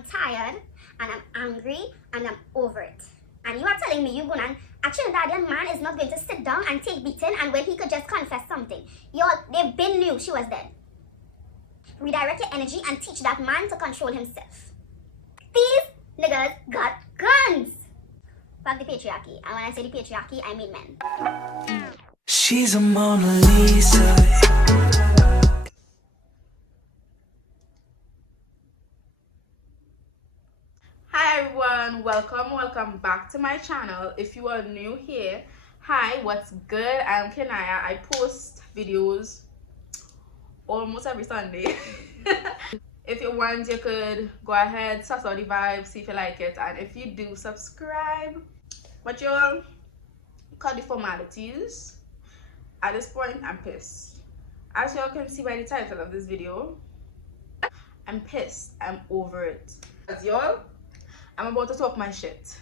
I'm tired and I'm angry and I'm over it. And you are telling me a Trinidadian man is not going to sit down and take beating, and when he could just confess something. Y'all, they been knew she was dead. Redirect your energy and teach that man to control himself. These niggas got guns. Fuck the patriarchy. And when I say the patriarchy, I mean men. She's a Mona Lisa. Hi everyone, welcome back to my channel. If you are new here, hi, what's good? I'm Kenia. I post videos almost every Sunday. If you want, you could go ahead, suss out the vibe, see if you like it, and if you do, subscribe. But y'all, cut the formalities. At this point, I'm pissed. As y'all can see by the title of this video, I'm pissed. I'm over it. As y'all, I'm about to talk my shit.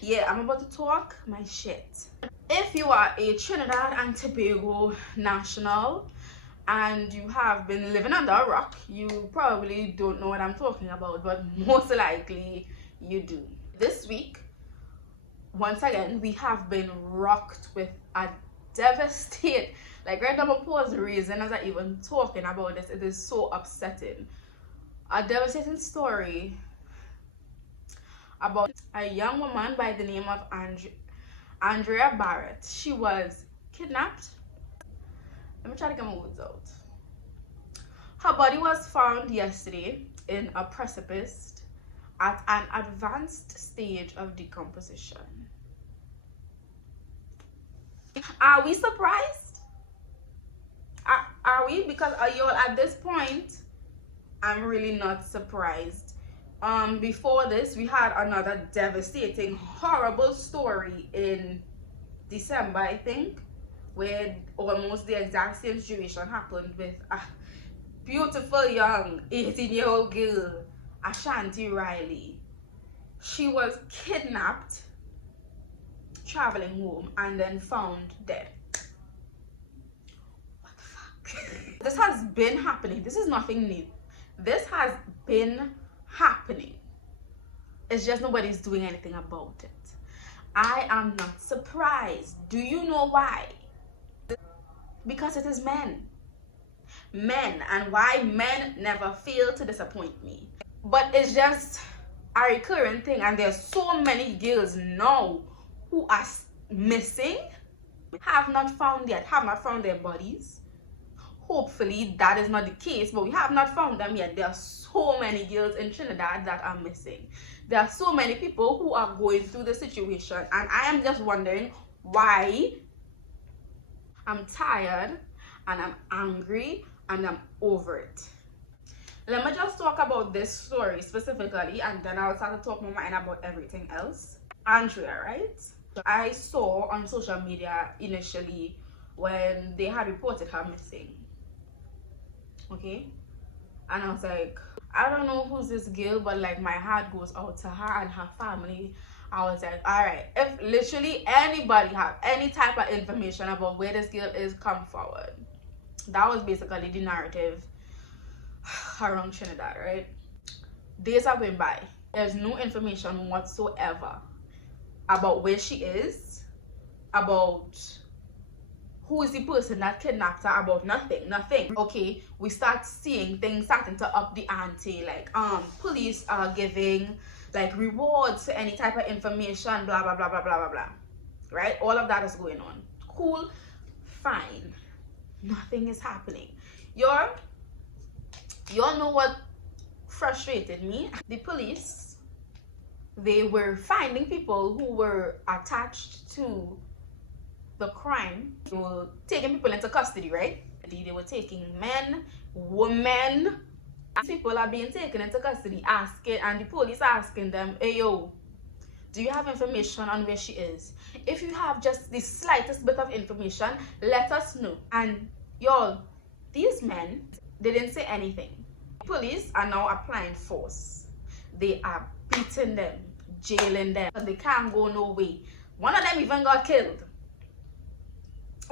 Yeah, I'm about to talk my shit. If you are a Trinidad and Tobago national and you have been living under a rock, you probably don't know what I'm talking about, but most likely you do. This week, once again, we have been rocked with a devastating, like right now I'm pause the reason as I even talking about this, it is so upsetting. A devastating story about a young woman by the name of Andrea Barrett. She was kidnapped. Let me try to get my words out. Her body was found yesterday in a precipice at an advanced stage of decomposition. Are we surprised? Are we? Because y'all, at this point, I'm really not surprised. Before this, we had another devastating, horrible story in December, I think, where almost the exact same situation happened with a beautiful young 18-year-old girl, Ashanti Riley. She was kidnapped, traveling home, and then found dead. What the fuck? This has been happening. This is nothing new. This has been happening. It's just nobody's doing anything about it. I am not surprised. Do you know why? Because it is men. Men, and why men never fail to disappoint me. But it's just a recurring thing, and there's so many girls now who are missing, have not found their bodies. Hopefully that is not the case, but we have not found them yet. There are so many girls in Trinidad that are missing. There are so many people who are going through the situation, and I am just wondering why. I'm tired and I'm angry and I'm over it. Let me just talk about this story specifically, and then I'll start to talk my mind about everything else. Andrea, right? I saw on social media initially when they had reported her missing. Okay, and I was like, I don't know who's this girl, but like my heart goes out to her and her family. I was like, all right, if literally anybody have any type of information about where this girl is, come forward. That was basically the narrative around Trinidad, right? Days are going by. There's no information whatsoever about where she is, about who is the person that kidnapped her, about nothing. Okay, we start seeing things starting to up the ante, like police are giving like rewards to any type of information, blah blah blah blah blah blah blah, right? All of that is going on. Cool, fine. Nothing is happening. Y'all know what frustrated me? The police, they were finding people who were attached to the crime. They were taking people into custody, right? They were taking men, women. People are being taken into custody, and the police asking them, hey yo, do you have information on where she is? If you have just the slightest bit of information, let us know. And y'all, these men, they didn't say anything. Police are now applying force. They are beating them, jailing them. They can't go no way. One of them even got killed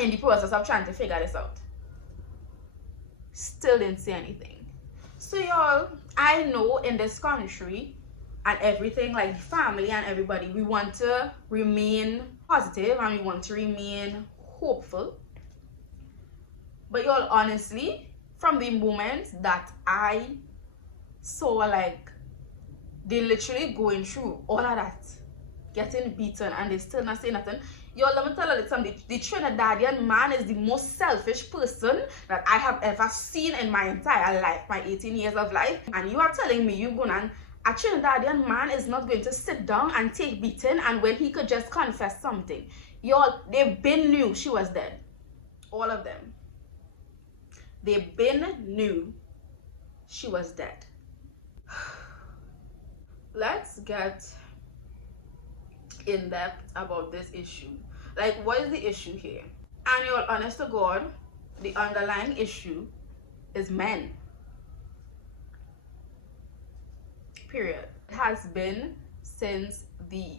in the process of trying to figure this out. Still didn't say anything. So y'all, I know in this country and everything, like the family and everybody, we want to remain positive and we want to remain hopeful. But y'all, honestly, from the moment that I saw like they literally going through all of that, getting beaten, and they still not saying nothing. Yo, let me tell you something. The Trinidadian man is the most selfish person that I have ever seen in my entire life, my 18 years of life. And you are telling me a Trinidadian man is not going to sit down and take beating, and when he could just confess something. Y'all, they been knew she was dead. All of them. They been knew she was dead. Let's get in depth about this issue. Like, what is the issue here? And you're honest to God, the underlying issue is men. Period. It has been since the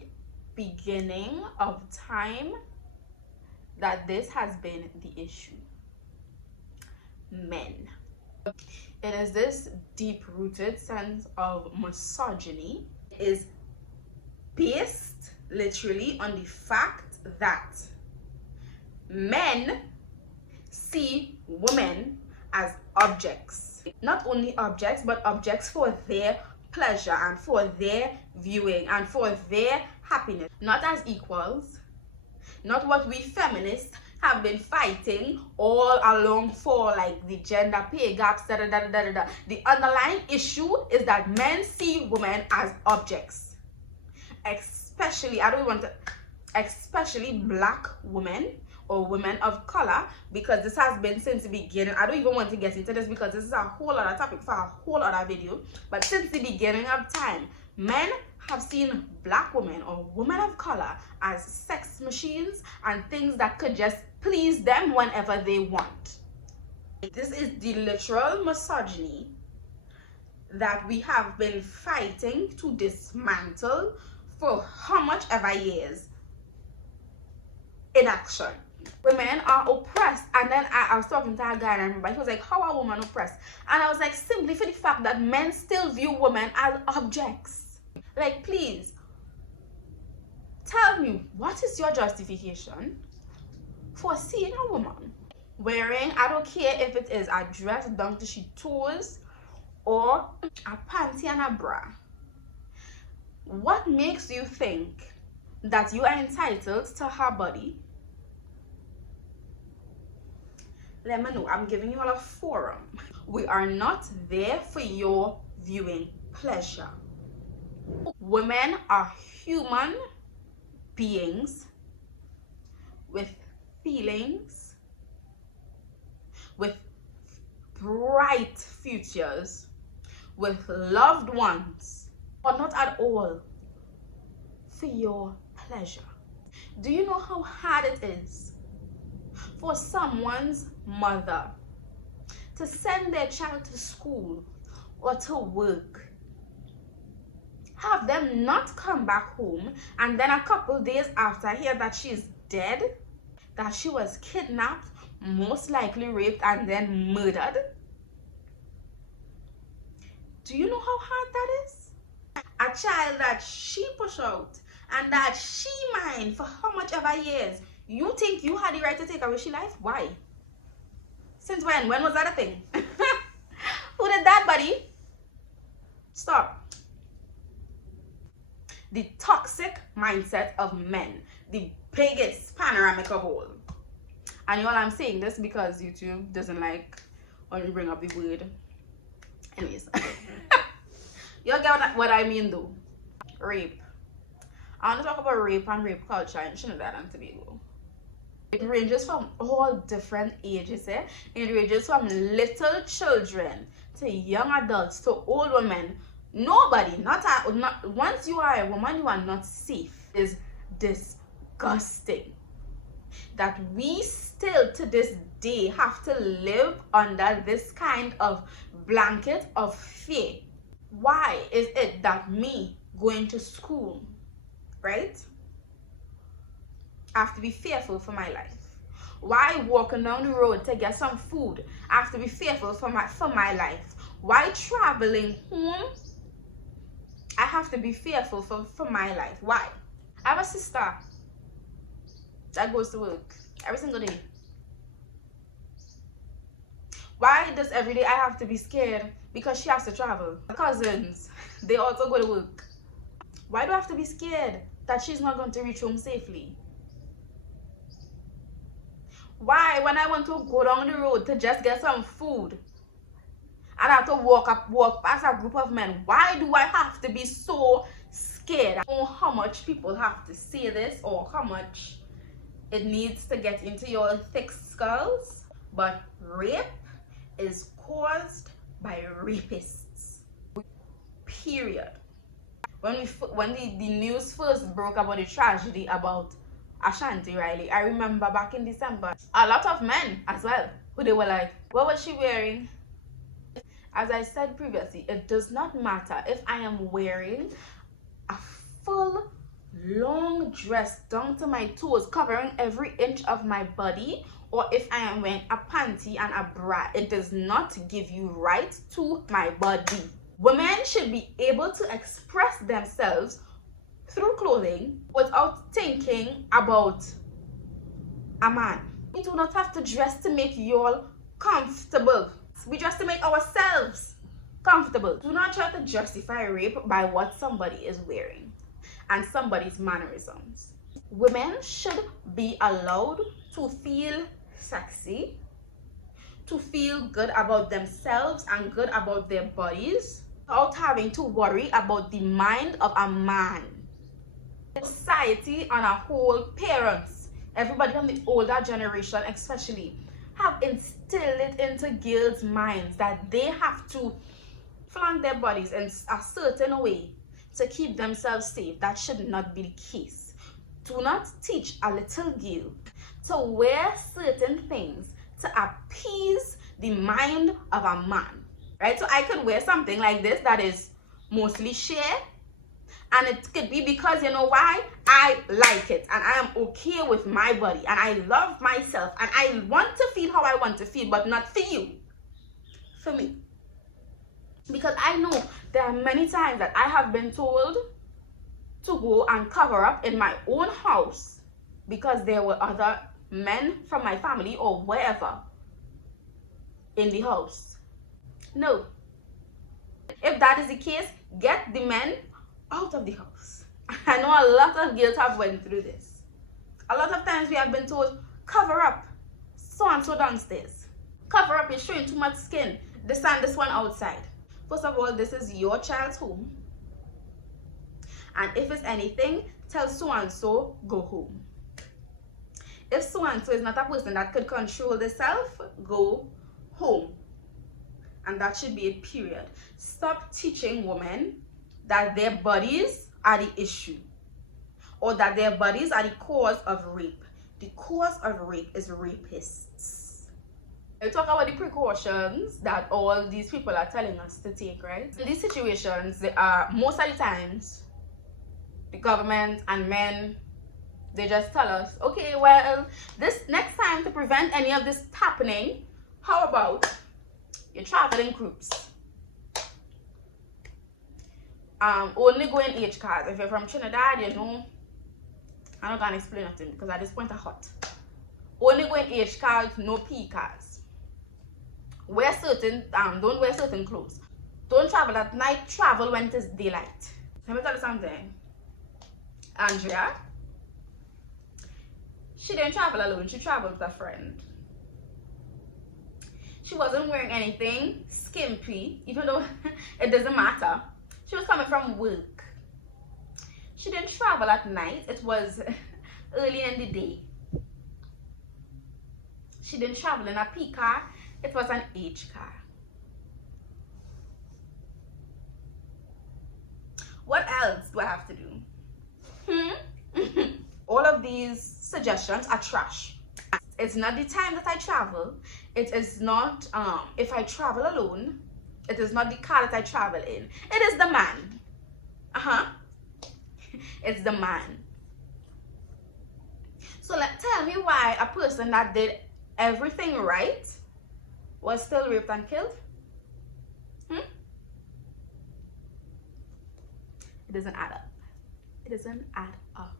beginning of time that this has been the issue. Men. It is this deep-rooted sense of misogyny. It is based literally on the fact that men see women as objects. Not only objects, but objects for their pleasure and for their viewing and for their happiness. Not as equals. Not what we feminists have been fighting all along for, like the gender pay gaps, da da da da da da. The underlying issue is that men see women as objects. Especially black women or women of color, because this has been since the beginning. I don't even want to get into this because this is a whole other topic for a whole other video. But since the beginning of time, men have seen black women or women of color as sex machines and things that could just please them whenever they want. This is the literal misogyny that we have been fighting to dismantle for how much ever years in action. Women are oppressed. And then I was talking to a guy and I remember he was like, how are women oppressed? And I was like, simply for the fact that men still view women as objects. Like, please tell me, what is your justification for seeing a woman wearing, I don't care if it is a dress down to she toes or a panty and a bra? What makes you think that you are entitled to her body? Let me know. I'm giving you all a forum. We are not there for your viewing pleasure. Women are human beings with feelings, with bright futures, with loved ones, but not at all for your pleasure. Do you know how hard it is for someone's mother to send their child to school or to work, have them not come back home, and then a couple days after hear that she's dead, that she was kidnapped, most likely raped, and then murdered? Do you know how hard that is? A child that she pushed out and that she mined for how much ever years, you think you had the right to take away her life? Why? Since when? When was that a thing? Who did that, buddy? Stop. The toxic mindset of men, the biggest panoramic of all. And y'all, I'm saying this because YouTube doesn't like when we bring up the word. Anyways. Y'all get what I mean though. Rape. I want to talk about rape and rape culture in Trinidad and Tobago. It ranges from all different ages. It ranges from little children to young adults to old women. Nobody, not once you are a woman, you are not safe. It is disgusting that we still to this day have to live under this kind of blanket of fear. Why is it that me going to school, right, I have to be fearful for my life? Why walking down the road to get some food I have to be fearful for my life? Why traveling home I have to be fearful for my life? Why? I have a sister that goes to work every single day. Why does every day I have to be scared because she has to travel? My cousins, they also go to work. Why do I have to be scared that she's not going to reach home safely? Why, when I want to go down the road to just get some food, and I have to walk past a group of men, why do I have to be so scared? I don't know how much people have to say this or how much it needs to get into your thick skulls, but rape is caused by rapists. Period. When the news first broke about the tragedy about Ashanti Riley, I remember back in December, a lot of men as well, who they were like, what was she wearing? As I said previously, it does not matter if I am wearing a full long dress down to my toes, covering every inch of my body, or if I am wearing a panty and a bra. It does not give you right to my body. Women should be able to express themselves through clothing without thinking about a man. We do not have to dress to make you all comfortable. We dress to make ourselves comfortable. Do not try to justify rape by what somebody is wearing and somebody's mannerisms. Women should be allowed to feel sexy, to feel good about themselves and good about their bodies without having to worry about the mind of a man. Society on a whole, parents, everybody from the older generation especially, have instilled it into girls' minds that they have to flaunt their bodies in a certain way to keep themselves safe. That should not be the case. Do not teach a little girl to wear certain things to appease the mind of a man, right? So I could wear something like this that is mostly sheer, and it could be because, you know why? I like it and I am okay with my body and I love myself and I want to feel how I want to feel, but not for you, for me. Because I know there are many times that I have been told to go and cover up in my own house because there were other men from my family or wherever in the house. No. If that is the case, get the men out of the house. I know a lot of girls have went through this. A lot of times we have been told, cover up so and so downstairs. Cover up, you're showing too much skin. This and this one outside. First of all, this is your child's home. And if it's anything, tell so and so, go home. If so and so is not a person that could control themselves, go home. And that should be a period. Stop teaching women that their bodies are the issue or that their bodies are the cause of rape. The cause of rape is rapists. We talk about the precautions that all these people are telling us to take, right? In these situations, they are most of the times the government and men, they just tell us, okay, well, this next time to prevent any of this happening, how about you travel in groups? Only go in H cars. If you're from Trinidad, you know, I'm not gonna explain nothing because at this point I'm hot. Only go in H cars, no P cars. Wear certain, don't wear certain clothes. Don't travel at night, travel when it is daylight. Let me tell you something. Andrea, she didn't travel alone, she traveled with a friend. She wasn't wearing anything skimpy, even though it doesn't matter. She was coming from work. She didn't travel at night. It was early in the day. She didn't travel in a P car. It was an H car. What else do I have to do? All of these suggestions are trash. It's not the time that I travel. It is not if I travel alone. It is not the car that I travel in. It is the man. It's the man. So tell me why a person that did everything right was still raped and killed? It doesn't add up. It doesn't add up.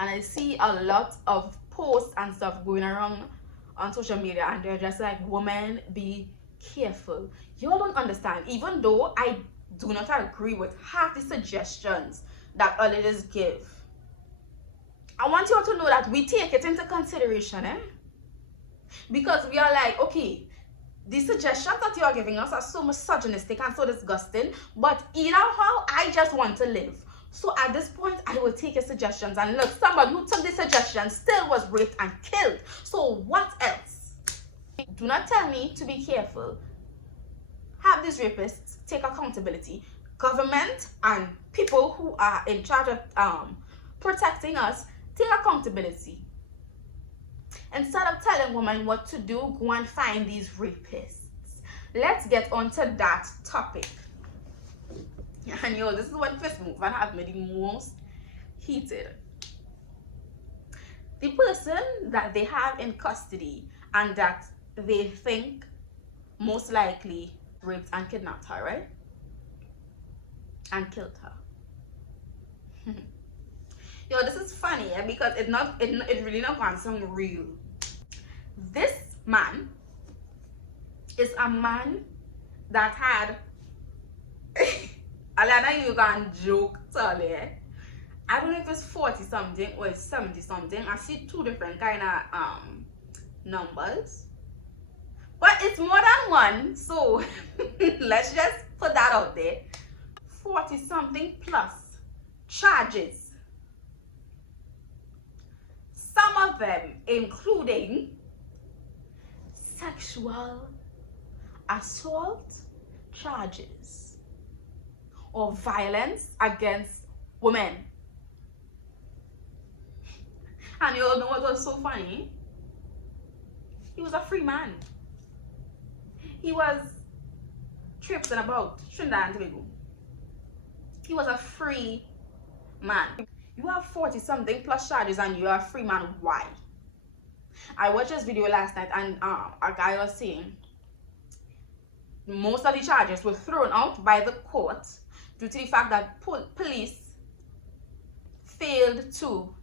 And I see a lot of posts and stuff going around on social media, and they're just like, women, be careful. You all don't understand. Even though I do not agree with half the suggestions that all ladies give, I want you all to know that we take it into consideration, because we are like, okay, the suggestions that you are giving us are so misogynistic and so disgusting, but either how, I just want to live. So at this point, I will take your suggestions. And look, somebody who took the suggestions still was raped and killed. So what else? Do not tell me to be careful. Have these rapists take accountability. Government and people who are in charge of protecting us, take accountability. Instead of telling women what to do, go and find these rapists. Let's get on to that topic. And yo, this is one first move and have made the most heated. The person that they have in custody and that they think most likely raped and kidnapped her, right? And killed her. Yo, this is funny, because it really not gone some real. This man is a man that had Alana, you can joke, Tali. I don't know if it's 40 something or it's 70 something. I see two different kind of numbers, but it's more than one. So let's just put that out there. 40 something plus charges. Some of them including sexual assault charges or violence against women. And you all know what was so funny? He was a free man. He was traipsing about Trinidad and Tobago. He was a free man. You have 40 something plus charges and you are a free man. Why? I watched this video last night, and a guy was saying most of the charges were thrown out by the court due to the fact that police failed to,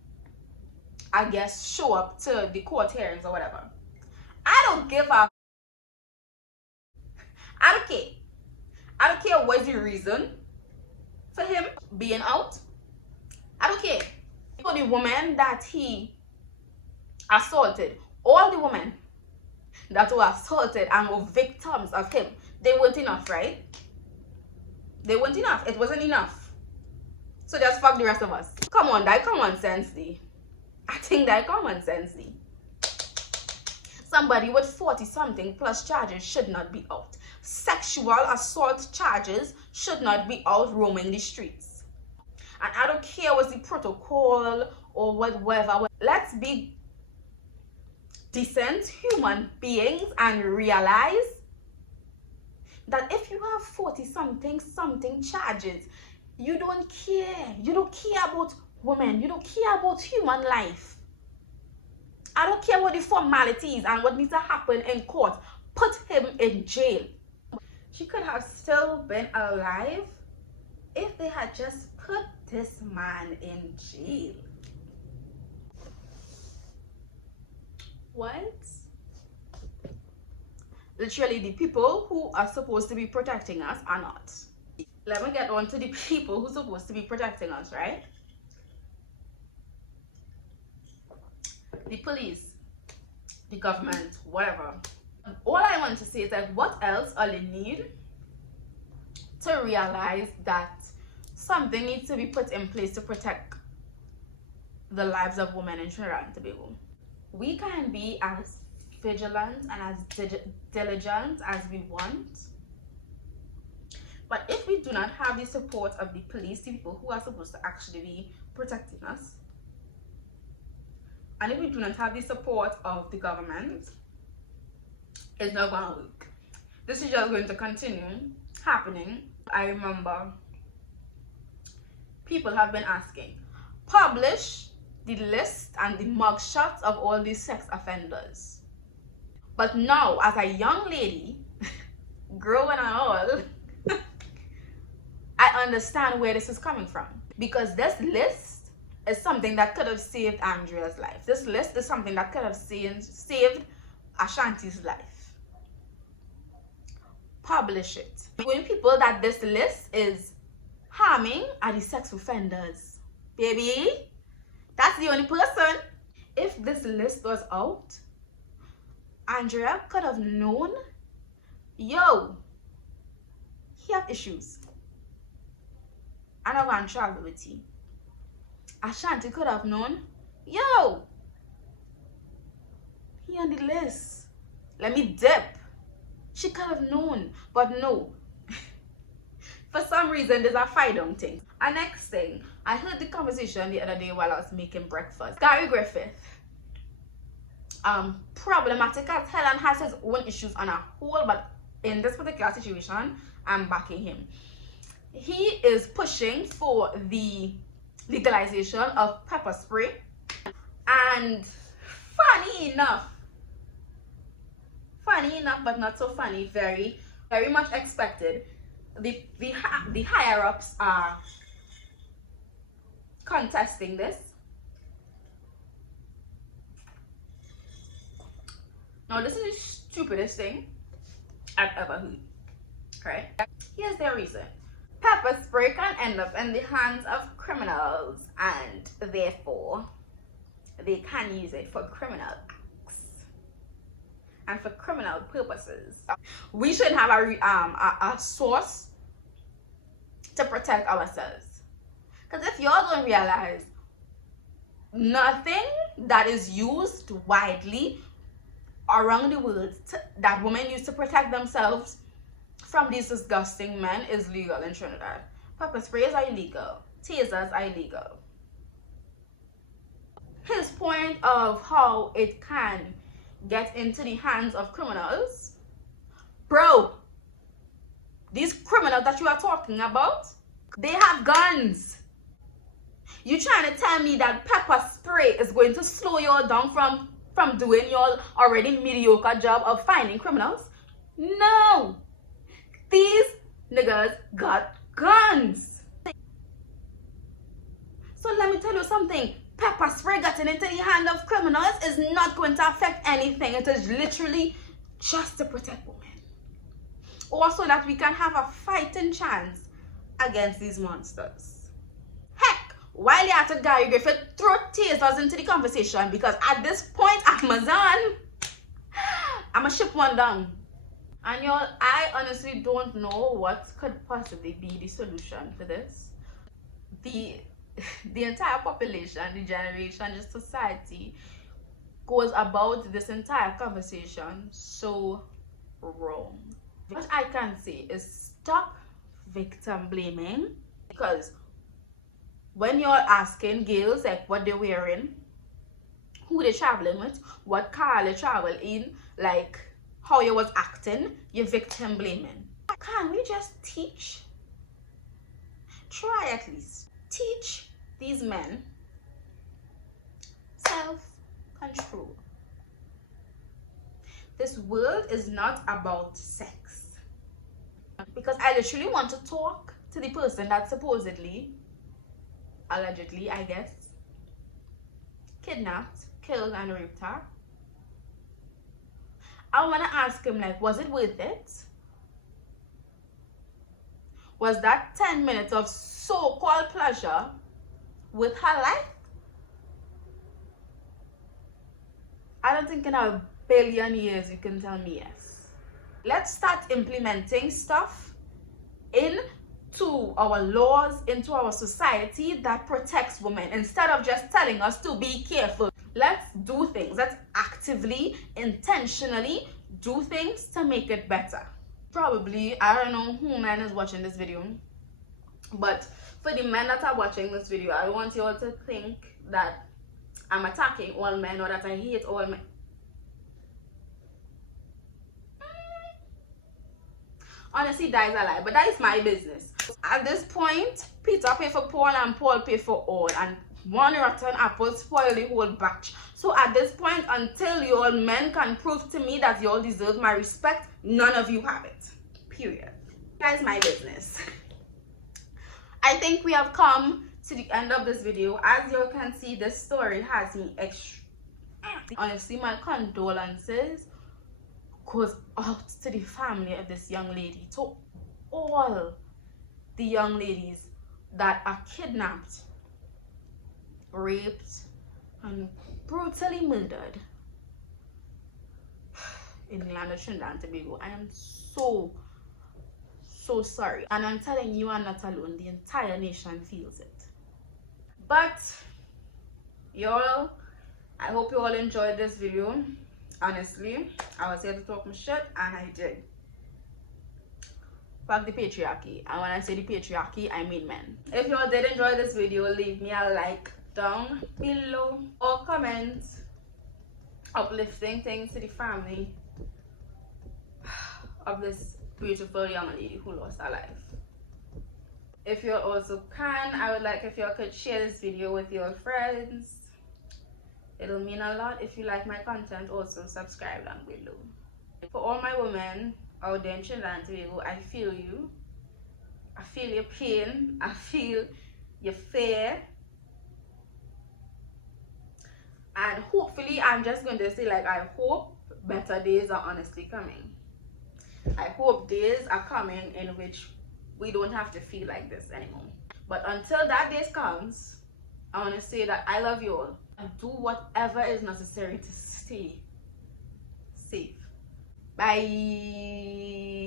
I guess, show up to the court hearings or whatever. I don't give a... I don't care. I don't care what is the reason for him being out. I don't care. For the woman that he assaulted, all the women that were assaulted and were victims of him, they weren't enough, right? They weren't enough. It wasn't enough. So just fuck the rest of us. Come on, that common sense, D. I think that common sense, D. Somebody with 40 something plus charges should not be out. Sexual assault charges should not be out roaming the streets. And I don't care what's the protocol or whatever. Let's be decent human beings and realize that if you have 40 something charges, you don't care. You don't care about women. You don't care about human life. I don't care what the formalities and what needs to happen in court. Put him in jail. She could have still been alive if they had just put this man in jail. What? Literally, the people who are supposed to be protecting us are not. Let me get on to the people who are supposed to be protecting us, right? The police, the government, whatever. All I want to say is that what else all they need to realize that something needs to be put in place to protect the lives of women in Trinidad and Tobago. We can be as vigilant and as diligent as we want, but if we do not have the support of the police, the people who are supposed to actually be protecting us, and if we do not have the support of the government, it's not going to work. This is just going to continue happening. I remember people have been asking, publish the list and the mugshots of all these sex offenders. But now, as a young lady, growing and all, I understand where this is coming from, because this list is something that could have saved Andrea's life. This list is something that could have saved Ashanti's life. Publish it. The only people that this list is harming are the sex offenders. Baby, that's the only person. If this list was out, Andrea could have known, yo, he have issues. And I want to travel with you. Ashanti could have known, yo, he on the list. Let me dip. She could have known, but no. For some reason, there's a fight on things. And next thing, I heard the conversation the other day while I was making breakfast. Gary Griffith, problematic as hell and has his own issues on a whole, but in this particular situation, I'm backing him. He is pushing for the legalization of pepper spray, and funny enough but not so funny, very much expected, the higher ups are contesting this. Now this is the stupidest thing I've ever heard, right? Here's their reason. Pepper spray can end up in the hands of criminals, and therefore they can use it for criminal acts and for criminal purposes. We should have a source to protect ourselves. Because if y'all don't realize, nothing that is used widely around the world that women use to protect themselves from these disgusting men is legal in Trinidad. Pepper sprays are illegal. Tasers are illegal. His point of how it can get into the hands of criminals, bro, these criminals that you are talking about, they have guns. You trying to tell me that pepper spray is going to slow you down from doing your already mediocre job of finding criminals? No. These niggas got guns. So let me tell you something. Pepper spray getting into the hand of criminals is not going to affect anything. It is literally just to protect women. Or so that we can have a fighting chance against these monsters. Heck, while you're at a Gary Griffith, throw tasers into the conversation, because at this point, Amazon, I'ma ship one down. And y'all, I honestly don't know what could possibly be the solution for this. The entire population, the generation, the society goes about this entire conversation so wrong. What I can say is stop victim blaming, because when you're asking girls like what they're wearing, who they're traveling with, what car they travel in, like how you was acting, you're victim blaming. Can we just teach? Try at least. Teach these men self-control. This world is not about sex. Because I literally want to talk to the person that supposedly, allegedly, I guess, kidnapped, killed, and raped her. I want to ask him, like, was it worth it? Was that 10 minutes of so-called pleasure worth her life? I don't think in a billion years you can tell me yes. Let's start implementing stuff into our laws, into our society that protects women, instead of just telling us to be careful. Let's do things. Let's actively, intentionally do things to make it better. Probably, I don't know who man is watching this video, but for the men that are watching this video, I want you all to think that I'm attacking all men or that I hate all men. Honestly, that is a lie, but that is my business. At this point, Peter pay for Paul and Paul pay for all, and one rotten apple spoil the whole batch. So at this point, until you all men can prove to me that you all deserve my respect, none of you have it. Period. That is my business. I think we have come to the end of this video. As you can see, this story has me honestly, my condolences goes out to the family of this young lady, to all the young ladies that are kidnapped, raped, and brutally murdered in the land of Trinidad and Tobago. I am so sorry, and I'm telling you, I'm not alone. The entire nation feels it. But y'all, I hope you all enjoyed this video. Honestly, I was here to talk my shit, and I did. Fuck the patriarchy, and when I say the patriarchy, I mean men. If you all did enjoy this video, leave me a like down below or comment uplifting things to the family of this beautiful young lady who lost her life. If you also can, I would like if you could share this video with your friends. It'll mean a lot. If you like my content, also subscribe down below. For all my women out there in Trinidad and Tobago, I feel you. I feel your pain. I feel your fear. And hopefully, I'm just going to say, like, I hope better days are honestly coming. I hope days are coming in which we don't have to feel like this anymore. But until that day comes, I want to say that I love you all and do whatever is necessary to stay safe. Bye.